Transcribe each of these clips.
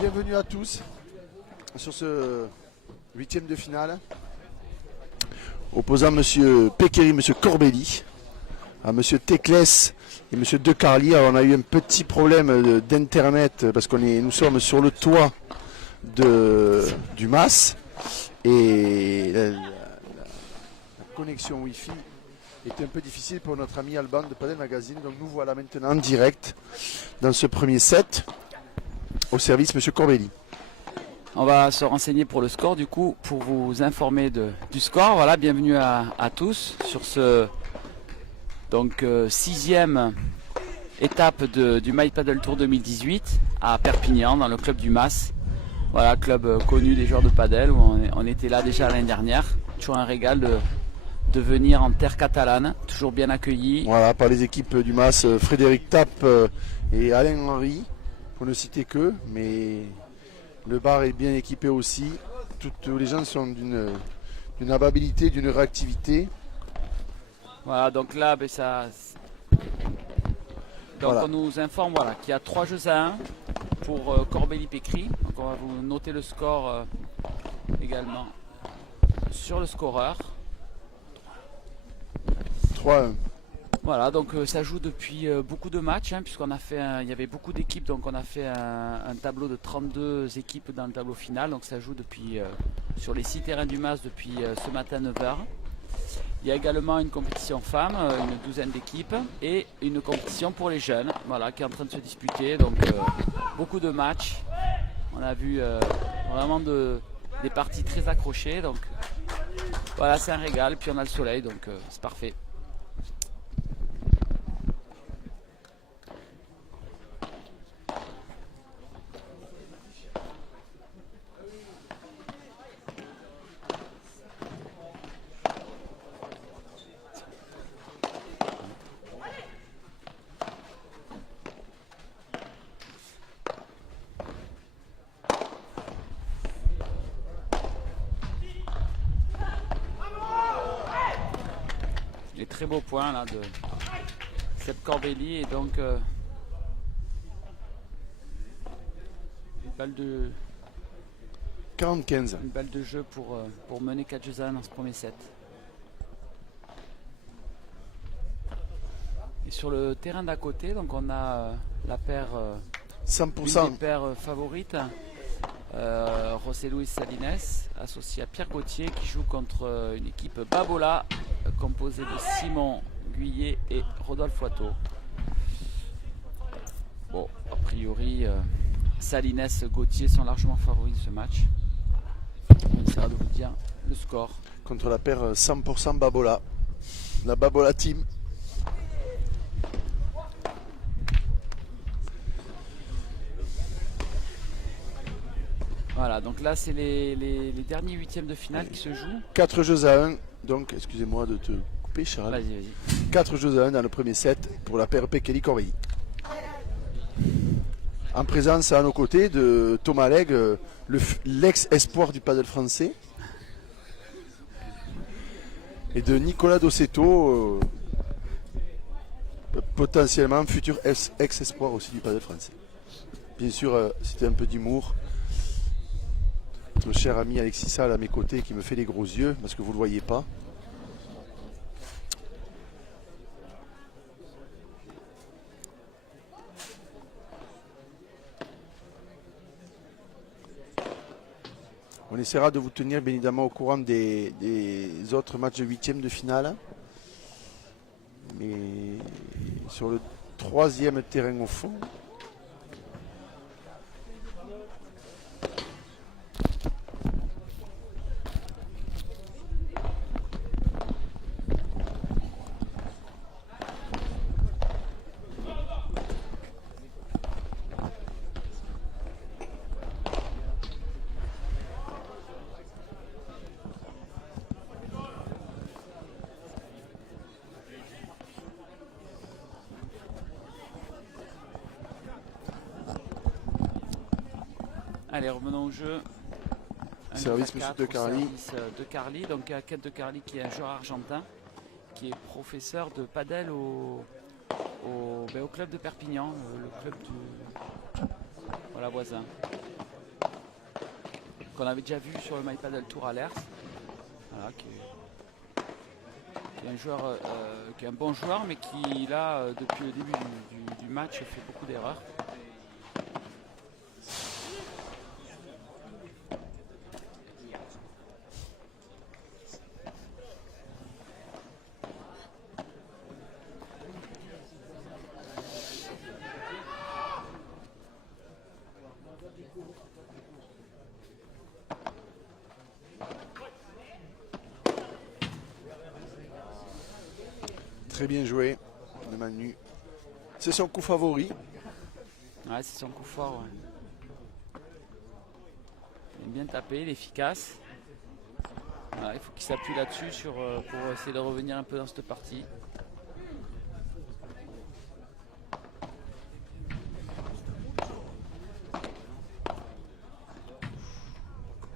Bienvenue à tous sur ce huitième de finale opposant M. Peccary, M. Corbelli à M. Teclès et M. De Carli. Alors on a eu un petit problème d'internet parce nous sommes sur le toit du MAS et la connexion Wi-Fi est un peu difficile pour notre ami Alban de Padel Magazine. Donc nous voilà maintenant en direct dans ce premier set au service M. Corbelli. On va se renseigner pour le score du coup, pour vous informer du score. Voilà, bienvenue à tous sur ce sixième étape du My Padel Tour 2018 à Perpignan dans le club du MAS. Voilà, club connu des joueurs de padel où on était là déjà l'année dernière. Toujours un régal de venir en terre catalane, toujours bien accueilli. Voilà, par les équipes du MAS, Frédéric Tapp et Alain Henry, pour ne citer que, mais le bar est bien équipé aussi. Tous les gens sont d'une amabilité, d'une réactivité. Voilà, donc là, Voilà. On nous informe qu'il y a 3 jeux à 1 pour Corbelli-Peccary. Donc on va vous noter le score également sur le scoreur. 3-1. Voilà, donc ça joue depuis beaucoup de matchs, puisqu'on a fait il y avait beaucoup d'équipes, donc on a fait un tableau de 32 équipes dans le tableau final. Donc ça joue depuis sur les 6 terrains du MAS depuis ce matin 9h. Il y a également une compétition femmes, une douzaine d'équipes, et une compétition pour les jeunes, voilà, qui est en train de se disputer. Donc beaucoup de matchs. On a vu vraiment des parties très accrochées. Donc voilà, c'est un régal. Puis on a le soleil, donc c'est parfait. Les très beaux points là de Seb Corbelli et donc une balle de 40-15. Une balle de jeu pour mener 4 jeux à 1 dans ce premier set. Et sur le terrain d'à côté, donc on a la paire 100%. une des paires favorites, José Luis Salines, associé à Pierre Gauthier, qui joue contre une équipe Babola composée de Simon Guyet et Rodolphe Watteau. Bon, a priori, Salines et Gauthier sont largement favoris de ce match. On essaiera de vous dire le score. Contre la paire 100% Babola. La Babola Team. Voilà, donc là c'est les derniers huitièmes de finale qui se jouent. 4 jeux à 1. Donc, excusez-moi de te couper, Charles. Vas-y. 4 jeux à 1 dans le premier set pour la paire Peccary-Corbelli. En présence à nos côtés de Thomas Legge, l'ex-espoir du padel français, et de Nicolas Dossetto, potentiellement futur ex-espoir aussi du padel français. Bien sûr, c'était un peu d'humour. Notre cher ami Alexis Salle à mes côtés qui me fait les gros yeux parce que vous ne le voyez pas. On essaiera de vous tenir bien évidemment au courant des autres matchs de huitième de finale. Mais sur le troisième terrain au fond. Allez, revenons au jeu. Service M. De Carli. Service De Carli, donc Ken De Carli qui est un joueur argentin, qui est professeur de padel au club de Perpignan, le club du voisin. qu'on avait déjà vu sur le My Padel Tour à l'ERS. Voilà, qui est un joueur, qui est un bon joueur, mais qui là, depuis le début du match, fait beaucoup d'erreurs. Très bien joué de Manu. C'est son coup favori. Ouais, c'est son coup fort. Ouais. Il est bien tapé, il est efficace. Voilà, il faut qu'il s'appuie là-dessus pour essayer de revenir un peu dans cette partie.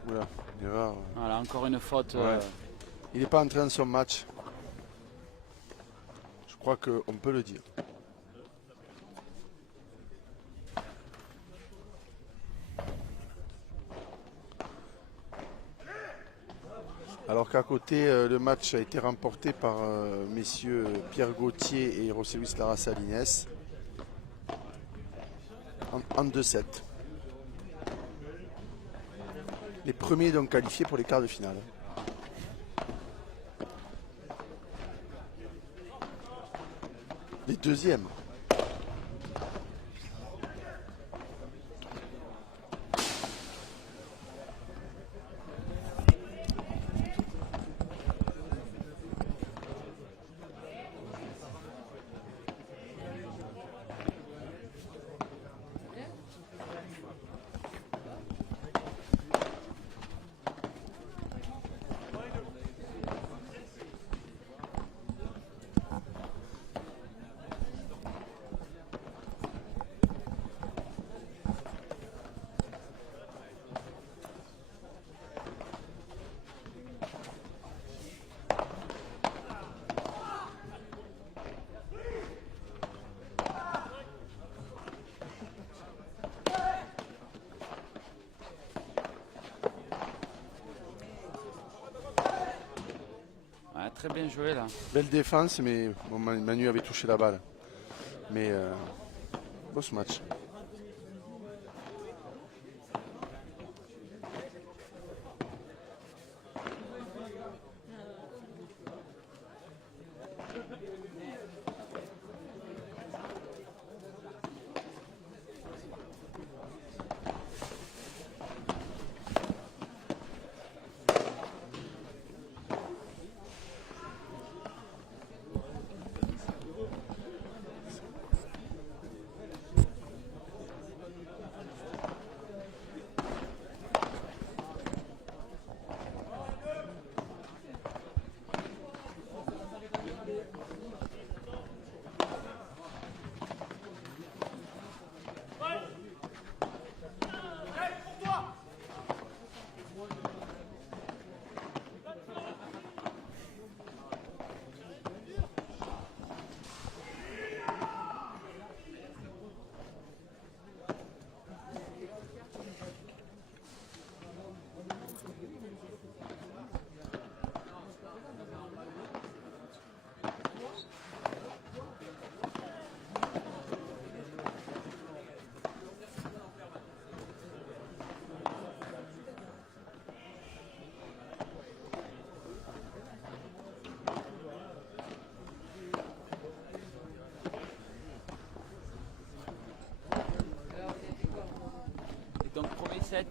Voilà, une erreur. Voilà, encore une faute. Ouais. Il n'est pas en train de son match. Je crois qu'on peut le dire. Alors qu'à côté, le match a été remporté par messieurs Pierre Gauthier et José Luis Lara Salines en 2-7. Les premiers donc qualifiés pour les quarts de finale. Les deuxièmes. Très bien joué là. Belle défense, mais bon, Manu avait touché la balle. Mais beau ce match.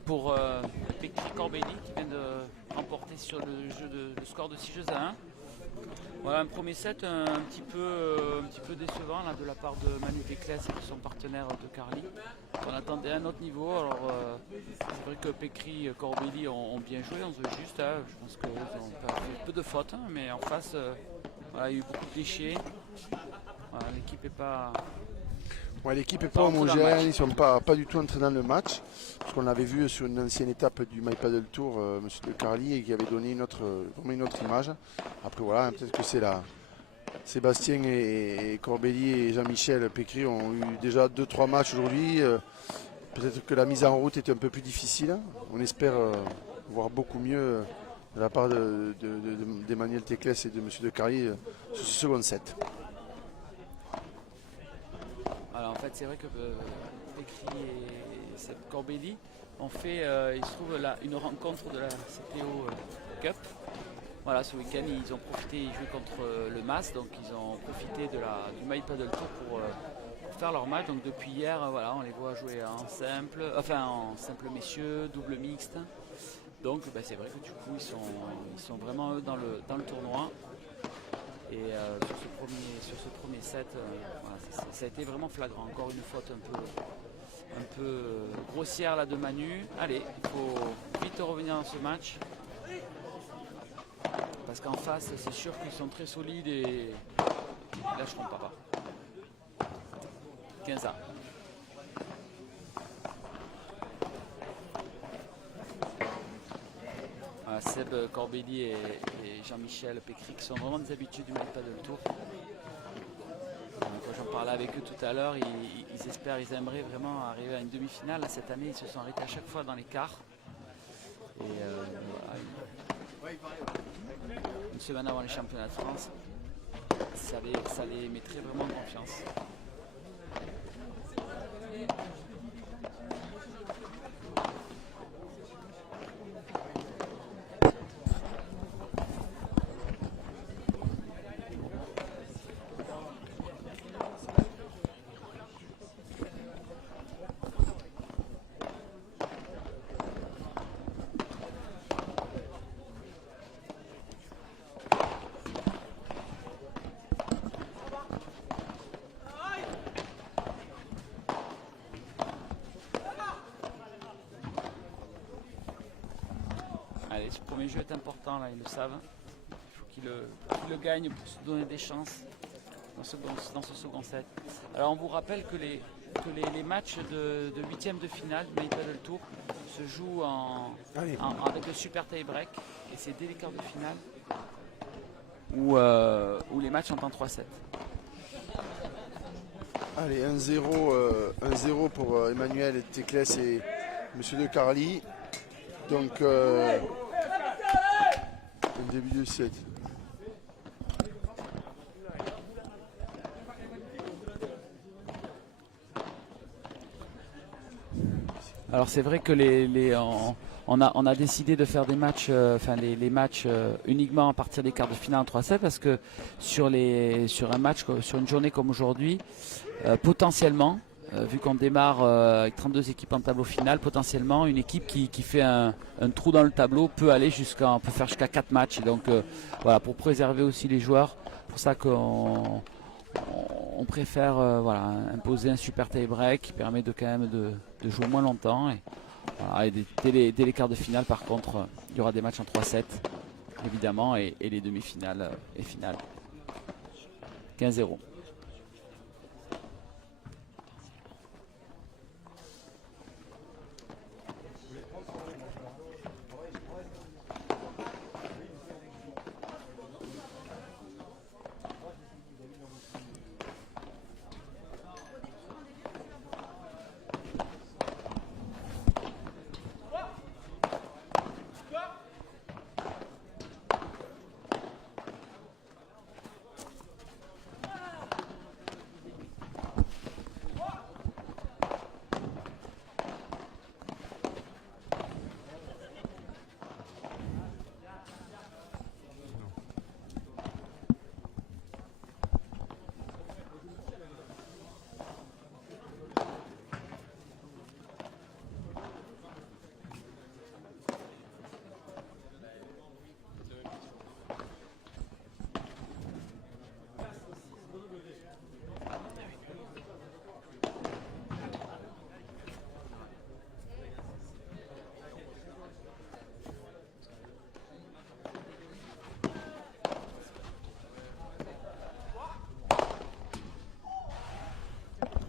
Pour Pekri Corbelli qui vient de remporter sur le score de 6 jeux à 1. Voilà un premier set un petit peu décevant là, de la part de Manu Teclès et de son partenaire de Carly. On attendait un autre niveau. Alors c'est vrai que Pekri et Corbelli ont bien joué, on se veut juste. Hein, je pense qu'ils ont fait peu de fautes, hein, mais en face voilà, il y a eu beaucoup de déchets. Voilà, l'équipe n'est pas. Ouais, l'équipe n'est pas homogène, ils ne sont pas du tout entrés dans le match. Parce qu'on l'avait vu sur une ancienne étape du My Padel Tour, M. De Carly, et qui avait donné vraiment une autre image. Après voilà, peut-être que c'est là. Sébastien et Corbelli et Jean-Michel Pekri ont eu déjà 2-3 matchs aujourd'hui. Peut-être que la mise en route est un peu plus difficile. On espère voir beaucoup mieux de la part d'Emmanuel Teclès et de M. De Carlier sur ce second set. Alors en fait c'est vrai que Pécry et Seb Corbelli ont fait, il se trouve là, une rencontre de la CPO Cup. Voilà, ce week-end ils ont profité, ils jouaient contre le MAS, donc ils ont profité du My Paddle Tour pour faire leur match. Donc depuis hier, voilà, on les voit jouer en simple messieurs, double mixte. Donc c'est vrai que du coup ils sont vraiment eux dans le tournoi. Et sur ce premier set, voilà, ça a été vraiment flagrant. Encore une faute un peu grossière là de Manu. Allez, il faut vite revenir dans ce match. Parce qu'en face, c'est sûr qu'ils sont très solides et ils lâcheront pas. 15 ans. Seb Corbelli et Jean-Michel Pécry qui sont vraiment des habitués du My Paddle Tour. Quand j'en parlais avec eux tout à l'heure, ils aimeraient vraiment arriver à une demi-finale. Cette année, ils se sont arrêtés à chaque fois dans les quarts. Et voilà, une semaine avant les championnats de France, ça les mettrait vraiment en confiance. Allez, ce premier jeu est important, là, ils le savent. Il faut qu'ils le gagnent pour se donner des chances dans ce second set. Alors on vous rappelle que les matchs de huitième de finale du My Paddle Tour se jouent avec le super tie break. Et c'est dès les quarts de finale où les matchs sont en 3-7. Allez, 1-0 pour Emmanuel Teclès et M. De Carly. Donc, le début du set. Alors c'est vrai que on a décidé de faire des matchs, les matchs uniquement à partir des quarts de finale en 3-7 parce que sur un match, sur une journée comme aujourd'hui, potentiellement, vu qu'on démarre avec 32 équipes en tableau final, potentiellement une équipe qui fait un trou dans le tableau peut faire jusqu'à 4 matchs. Et donc voilà, pour préserver aussi les joueurs, pour ça qu'on préfère imposer un super tie break qui permet quand même de jouer moins longtemps. Et dès les quarts de finale, par contre, il y aura des matchs en 3-7, évidemment, et les demi-finales et finales. 15-0.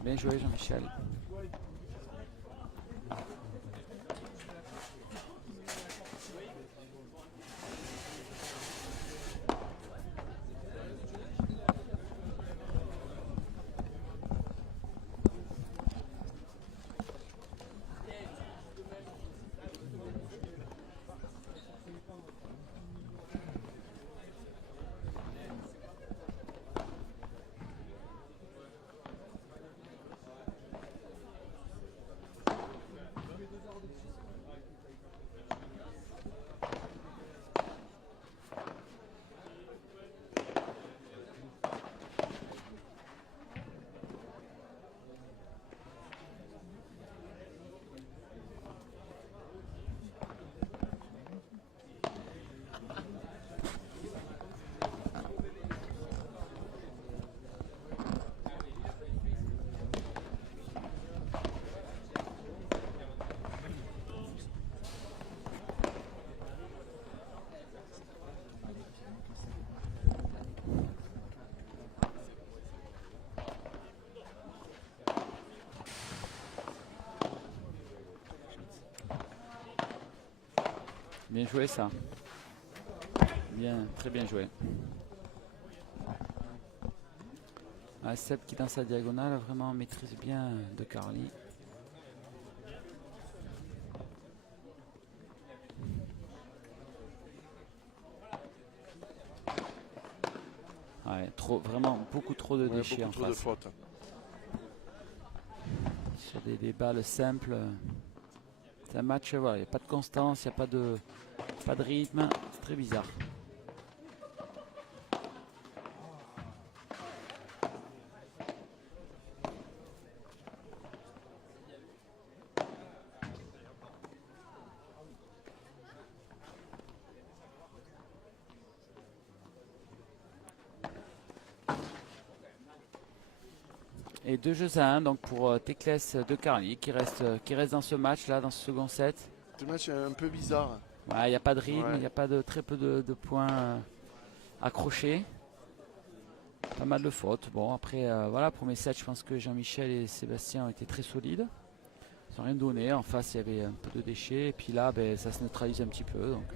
Bien joué Jean-Michel. Bien joué ça. Bien, très bien joué. Ah, Seb qui dans sa diagonale vraiment maîtrise bien De Carli. Ouais, vraiment beaucoup trop de déchets en trop de face. fautes. Sur des balles simples. C'est un match, voilà, il n'y a pas de constance, il n'y a pas de rythme. C'est très bizarre. Et 2 jeux à 1 donc pour Teclès De Carli qui reste dans ce match là, dans ce second set. Ce match est un peu bizarre. Il n'y a pas de rythme, il Ouais. n'y a pas très peu de points accrochés. Pas mal de fautes. Bon après voilà, premier set je pense que Jean-Michel et Sébastien ont été très solides. Ils n'ont rien donné, en face il y avait un peu de déchets et puis là ben, ça se neutralise un petit peu. Donc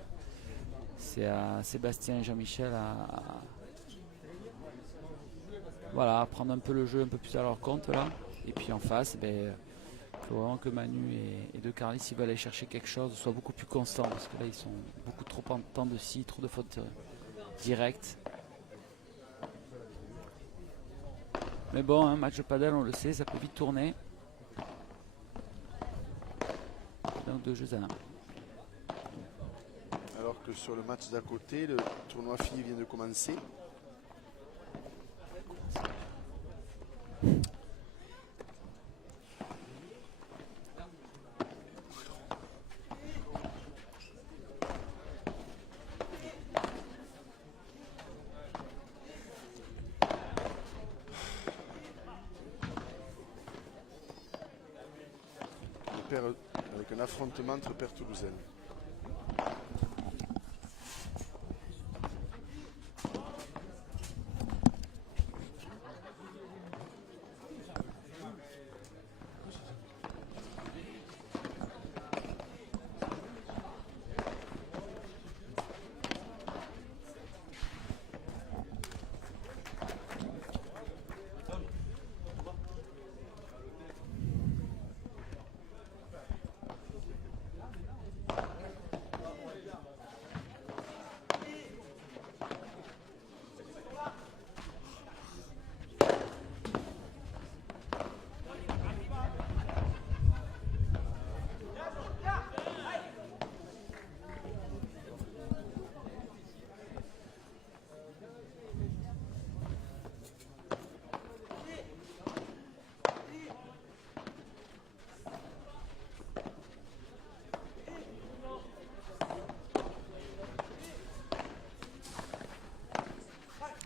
c'est à Sébastien et Jean-Michel voilà, à prendre un peu le jeu un peu plus à leur compte là. Et puis en face, il faut vraiment que Manu et De Carli, s'ils veulent aller chercher quelque chose, soient beaucoup plus constants. Parce que là, ils sont beaucoup trop en temps de scie, trop de fautes directes. Mais bon, un match de padel, on le sait, ça peut vite tourner. Donc 2 jeux à 1. Alors que sur le match d'à côté, le tournoi fini vient de commencer. Avec un affrontement entre paires toulousaines.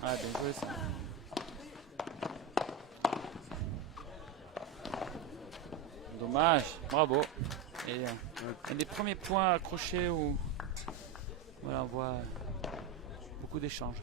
Ah, bien joué ça. Dommage, bravo. Et un des premiers points accrochés où voilà, on voit beaucoup d'échanges.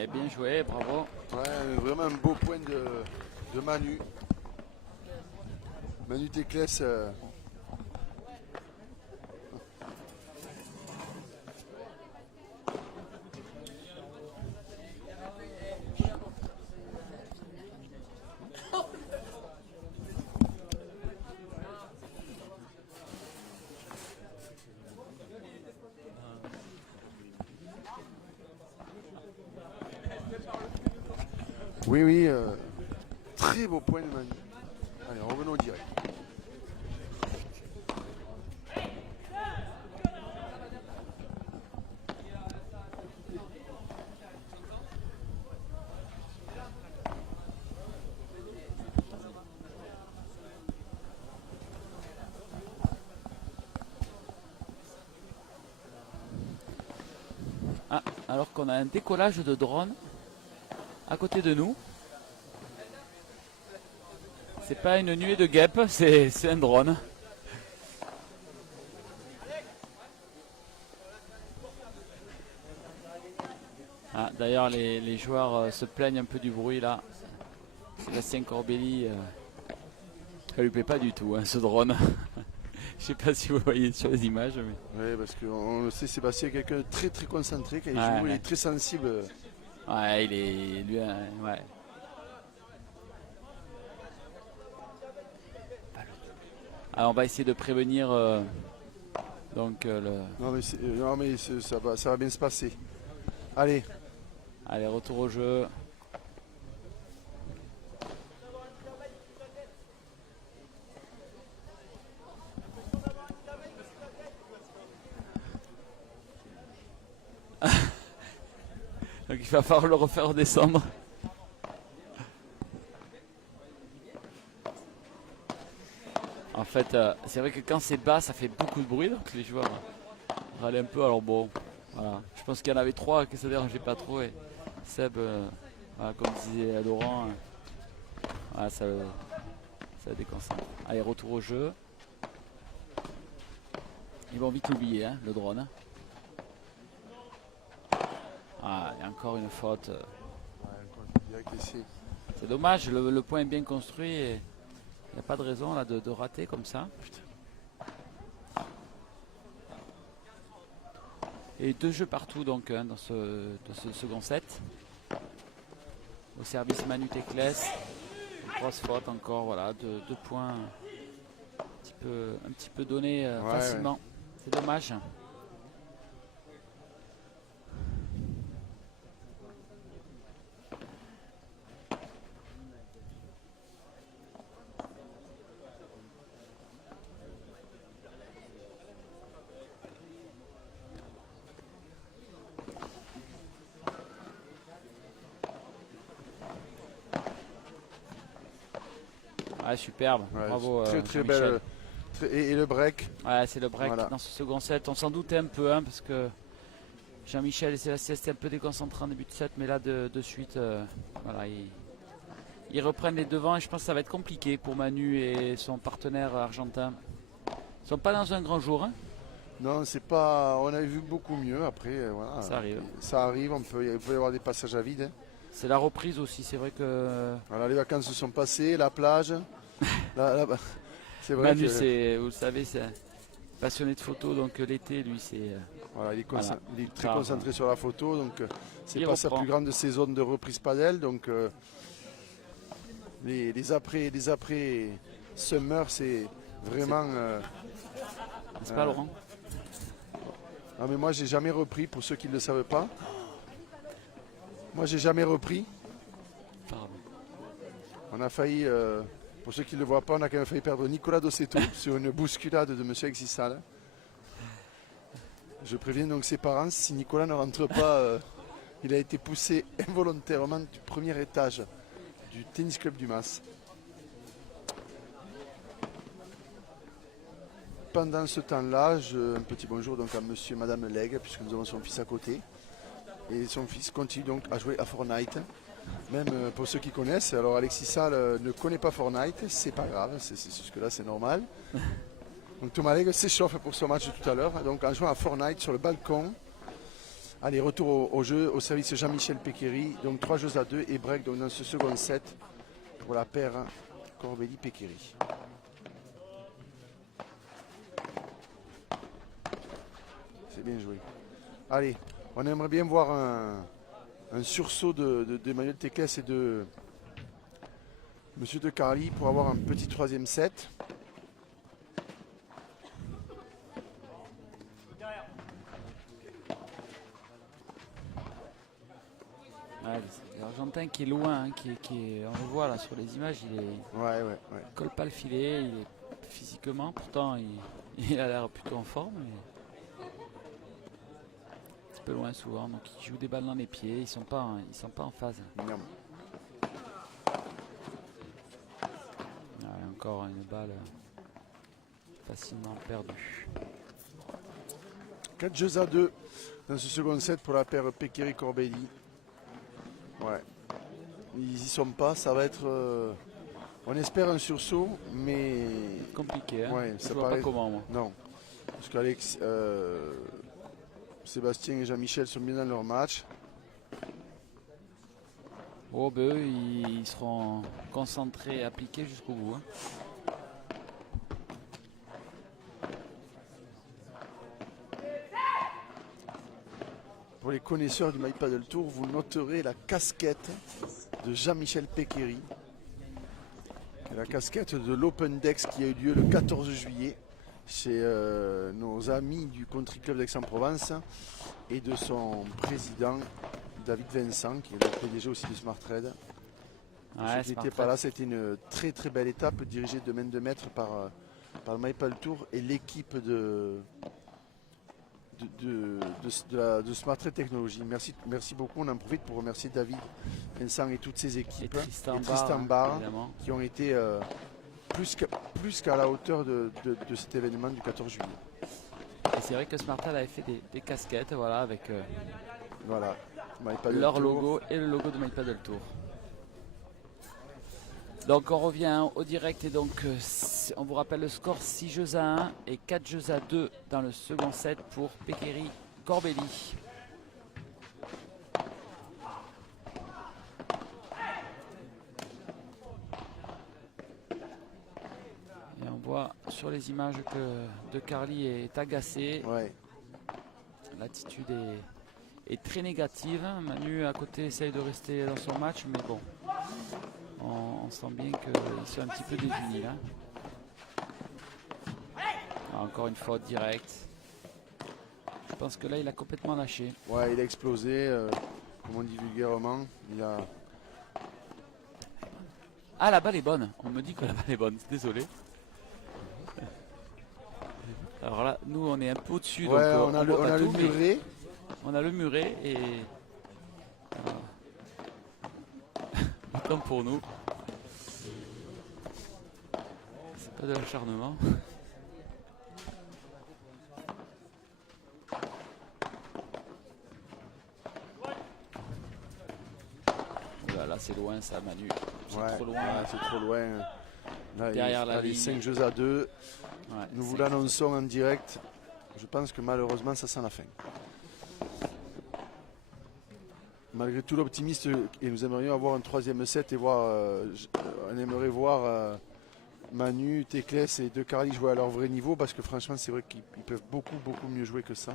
Et bien joué, bravo. Ouais, vraiment un beau point de Manu. Manu Teclès. Oui, oui. Très beau point de Manu. Allez, revenons au direct. Ah. alors qu'on a un décollage de drone à côté de nous. C'est pas une nuée de guêpes, c'est un drone. Ah, d'ailleurs les joueurs se plaignent un peu du bruit là. Sébastien Corbelli, ça lui plaît pas du tout hein, ce drone. Je sais pas si vous voyez sur les images. Mais... Oui, parce qu'on le sait, Sébastien est quelqu'un de très très concentré quand il joue, il est très sensible. Ouais, il est. Lui, ouais. Alors on va essayer de prévenir donc le. Non mais ça va bien se passer. Allez. Allez, retour au jeu. Donc il va falloir le refaire descendre. En fait, c'est vrai que quand c'est bas, ça fait beaucoup de bruit, donc les joueurs râlent un peu. Alors bon, voilà. Je pense qu'il y en avait 3 que ça dérangeait pas trop. Et Seb, voilà, comme disait Laurent, voilà, ça déconcentre. Allez, retour au jeu. Ils vont vite oublier hein, le drone. Ah, il y a encore une faute. C'est dommage, le point est bien construit et il n'y a pas de raison là de rater comme ça. Et 2 jeux partout donc hein, dans ce second set. Au service Manu Teclès. Grosse faute encore, voilà, 2 points un petit peu donnés facilement. Ouais. C'est dommage. Ah, superbe, ouais, bravo. Très belle. Et le break. Ouais, c'est le break voilà. Dans ce second set. On s'en doutait un peu, hein, parce que Jean-Michel et Sébastien étaient un peu déconcentrés en début de set, mais là de suite, voilà, ils reprennent les devants et je pense que ça va être compliqué pour Manu et son partenaire argentin. Ils ne sont pas dans un grand jour. Hein. Non, c'est pas. On avait vu beaucoup mieux après. Voilà. Ça arrive. Ça arrive, il peut y avoir des passages à vide. Hein. C'est la reprise aussi, c'est vrai que. Voilà, les vacances se sont passées, la plage. C'est vrai Manu, vous le savez, c'est passionné de photo, donc l'été, lui, c'est. Voilà, il est très concentré sur la photo, donc c'est pas sa plus grande saison de reprise padel, donc les après summer, c'est vraiment. C'est pas Laurent. Non mais moi j'ai jamais repris, pour ceux qui ne le savent pas. Moi j'ai jamais repris. Pardon. On a failli. Pour ceux qui ne le voient pas, on a quand même failli perdre Nicolas Dossetto sur une bousculade de M. Exissal. Je préviens donc ses parents, si Nicolas ne rentre pas, il a été poussé involontairement du premier étage du tennis club du Mas. Pendant ce temps-là, un petit bonjour donc à monsieur et madame Legge, puisque nous avons son fils à côté. Et son fils continue donc à jouer à Fortnite. Même pour ceux qui connaissent, alors Alexis Salle ne connaît pas Fortnite, c'est pas grave, jusque-là c'est normal. Donc Thomas Legge s'échauffe pour son match de tout à l'heure, donc en jouant à Fortnite sur le balcon. Allez, retour au jeu, au service Jean-Michel Péquéry, donc 3 jeux à 2 et break donc dans ce second set pour la paire Corbelli-Péquéry. C'est bien joué. Allez, on aimerait bien voir un sursaut d'Emmanuel Teclès et de Monsieur De Carli pour avoir un petit 3e set. L'Argentin qui est loin, hein, on le voit là sur les images, il colle pas le filet, il est physiquement, pourtant il a l'air plutôt en forme. Mais un petit peu loin souvent, donc il joue des balles dans les pieds, ils sont pas en phase. Encore une balle facilement perdue. 4 jeux à 2 dans ce second set pour la paire Pequeri-Corbelli. Ouais. Ils y sont pas, ça va être... on espère un sursaut, mais... Compliqué, hein. Ouais, Je ça vois paraît... pas comment, moi. Non. Parce qu'Alex, Sébastien et Jean-Michel sont bien dans leur match. Oh, ben eux, ils seront concentrés et appliqués jusqu'au bout. Hein. Pour les connaisseurs du My Paddle Tour, vous noterez la casquette de Jean-Michel Pequeri. La casquette de l'Open Dex qui a eu lieu le 14 juillet chez nos amis du Country Club d'Aix-en-Provence et de son président David Vincent, qui est le PDG aussi de Smart Trade. Ouais, Ceux qui n'étaient pas là, c'était une très très belle étape dirigée de main de maître par le My Paddle Tour et l'équipe de Smart Trade Technologies. Merci beaucoup. On en profite pour remercier David, Vincent et toutes ses équipes. Et Tristan Barre, évidemment. qui ont été plus qu'à la hauteur de cet événement du 14 juillet. Et c'est vrai que Smart Trade avait fait des casquettes, voilà, avec Voilà. My Paddle leur Tour. logo et le logo de My Paddle Tour. Donc on revient au direct et donc on vous rappelle le score 6 jeux à 1 et 4 jeux à 2 dans le second set pour Pequeri-Corbelli. Et on voit sur les images que De Carli est agacé. Ouais. L'attitude est très négative. Manu à côté essaye de rester dans son match, mais bon, on sent bien qu'ils sont un petit peu désunis là. Encore une faute directe. Je pense que là il a complètement lâché. Ouais, il a explosé, comme on dit vulgairement. Il a... Ah, la balle est bonne. On me dit que la balle est bonne. Désolé. Alors là, nous on est un peu au-dessus. Ouais, donc on a le tout, mais muret. on a le muret et autant pour nous. C'est pas de l'acharnement. Là c'est loin ça, Manu. C'est Ouais, trop loin. ouais, c'est trop loin. Là, Derrière la les ligne. 5 jeux à 2. Ouais, Nous vous c'est- l'annonçons en direct. Je pense que malheureusement, ça sent la fin. Malgré tout l'optimisme, et nous aimerions avoir un troisième set et voir, on aimerait voir Manu, Teclès et De Carli jouer à leur vrai niveau, parce que franchement, c'est vrai qu'ils peuvent beaucoup mieux jouer que ça.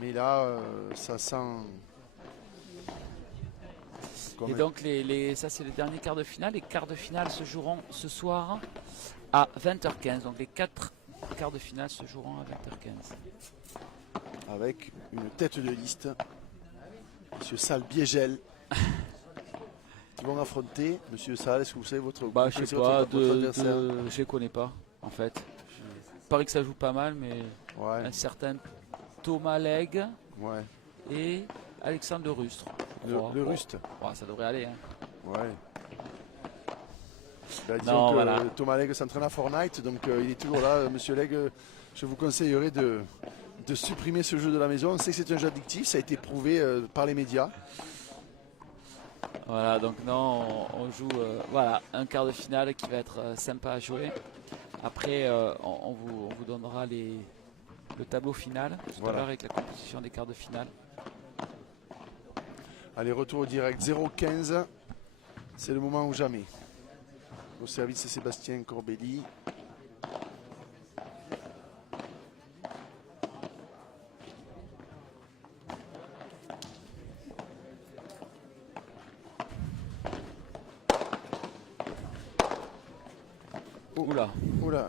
Mais là, ça sent... Et donc ça c'est le dernier quart de finale. Les quarts de finale se joueront ce soir à 20h15. Donc les 4 quarts de finale se joueront à 20h15. Avec une tête de liste, Monsieur Sal Biegel, qui vont affronter Monsieur Sal. Est-ce que vous savez votre, Bah vous je sais connaissez pas, votre adversaire? je les connais pas en fait. Il paraît que ça joue pas mal, mais Ouais, un certain Thomas Legge ouais. et Alexandre de Rustre. Le Bon, Ruste. bon, ça devrait aller. Hein. Ouais. Bah, disons Non, que voilà. Thomas Legge s'entraîne à Fortnite, donc il est toujours là. Monsieur Legge, je vous conseillerais de supprimer ce jeu de la maison. On sait que c'est un jeu addictif, ça a été prouvé par les médias. Voilà, donc non, on joue voilà, un quart de finale qui va être sympa à jouer. Après, on vous donnera le tableau final tout à l'heure avec la composition des quarts de finale. Allez, retour au direct 0-15. C'est le moment ou jamais. Au service de Sébastien Corbelli. Oula, Oula,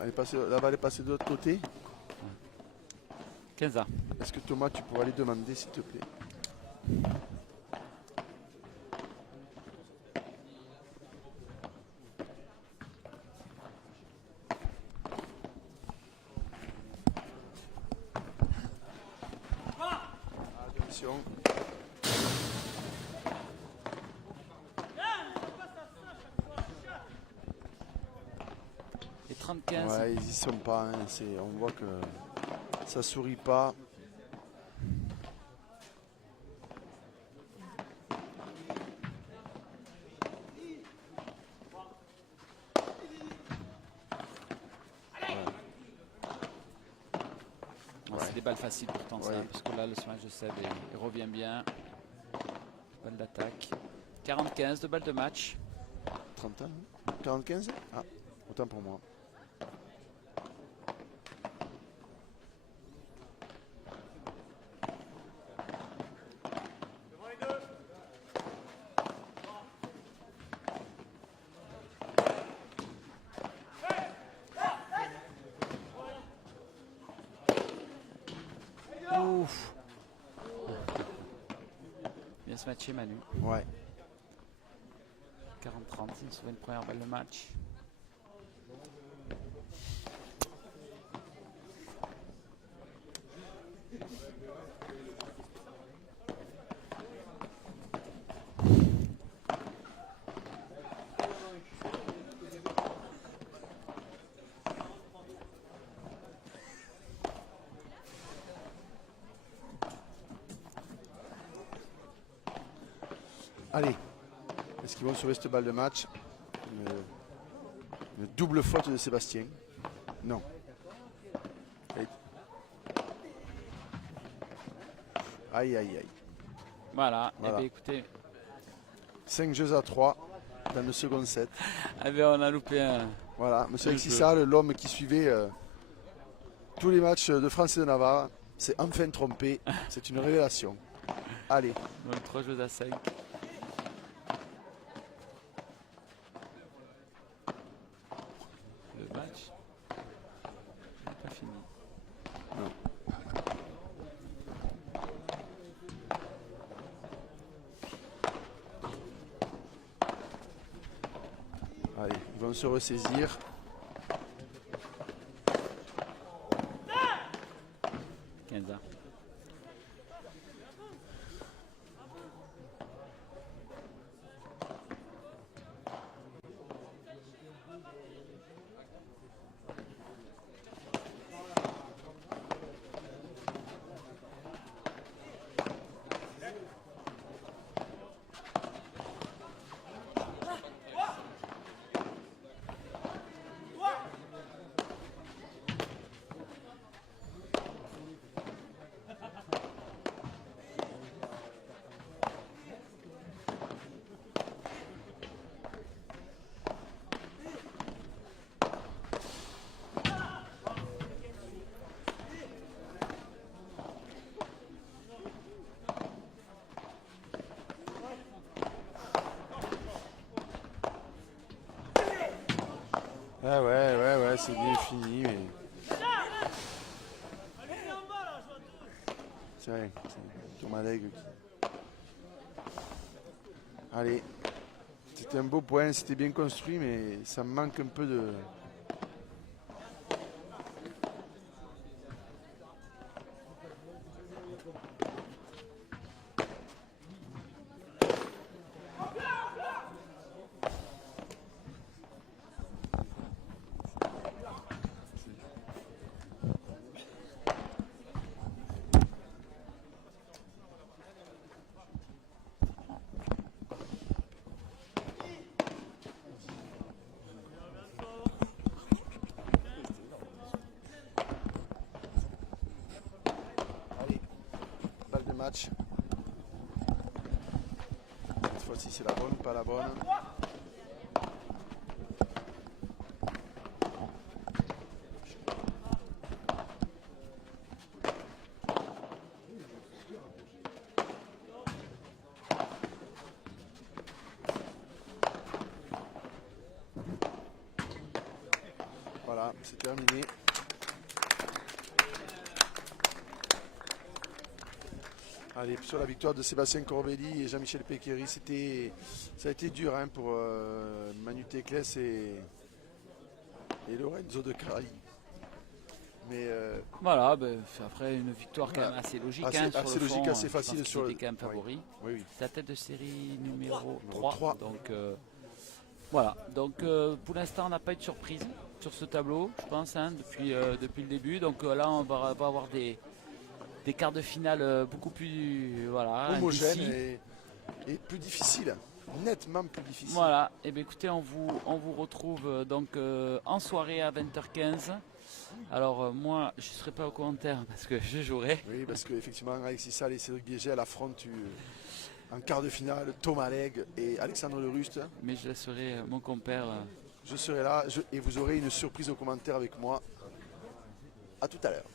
la balle est passée de l'autre côté. 15 ans. Est-ce que Thomas, tu pourrais aller demander, s'il te plaît? Attention. Et 35. Ouais, ils y sont pas. Hein. On voit que ça sourit pas. c'est des balles faciles pourtant, ça, Ouais. parce que là, le smash de Seb, il revient bien. Balle d'attaque. 40-15 de balles de match. 30 ans, 45. Ah, autant pour moi. Ouf. Bien se matcher Manu. Ouais. 40-30, il sauve une première balle de match. Allez. Est-ce qu'ils vont sauver cette balle de match? Une double faute de Sébastien. Non. Allez. Aïe, aïe, aïe. Voilà. Voilà. Eh bien, écoutez, 5 jeux à 3 dans le second set. eh bien, on a loupé un. Voilà, monsieur Le Alexis jeu. Salle, l'homme qui suivait tous les matchs de France et de Navarre, s'est enfin trompé. C'est une révélation. Allez, Donc 3 jeux à 5. Le match n'est pas fini. allez, ils vont se ressaisir. Kenza. Ah ouais, c'est bien fini. Mais... C'est vrai, c'est Tourmaleg qui... Allez, c'était un beau point, c'était bien construit, mais ça me manque un peu de... Balle de match. Cette fois-ci, c'est la bonne, pas la bonne. Voilà, c'est terminé. Allez, sur la victoire de Sébastien Corbelli et Jean-Michel Pequeri, ça a été dur hein, pour Manu Teclès et Lorenzo de Carli. Mais Voilà, ben, après une victoire quand même assez logique. Assez- hein, sur assez le logique, fond, assez je pense facile qu'ils sur le- étaient quand même oui. favoris. oui, C'est la tête de série numéro Numéro 3. 3. Donc voilà. Donc pour l'instant, on n'a pas eu de surprise sur ce tableau, je pense, hein, depuis le début. Donc là, on va avoir des quarts de finale beaucoup plus homogène indécis. et plus difficile, nettement plus difficile. Voilà. Et bien écoutez, on vous retrouve donc en soirée à 20h15 Alors moi, je ne serai pas au commentaire parce que je jouerai. Oui, parce qu'effectivement, Alexis Salle et Cédric Biégel affrontent en quart de finale Thomas Legge et Alexandre Leruste. Mais je laisserai mon compère. Je serai là et vous aurez une surprise au commentaire avec moi. À tout à l'heure.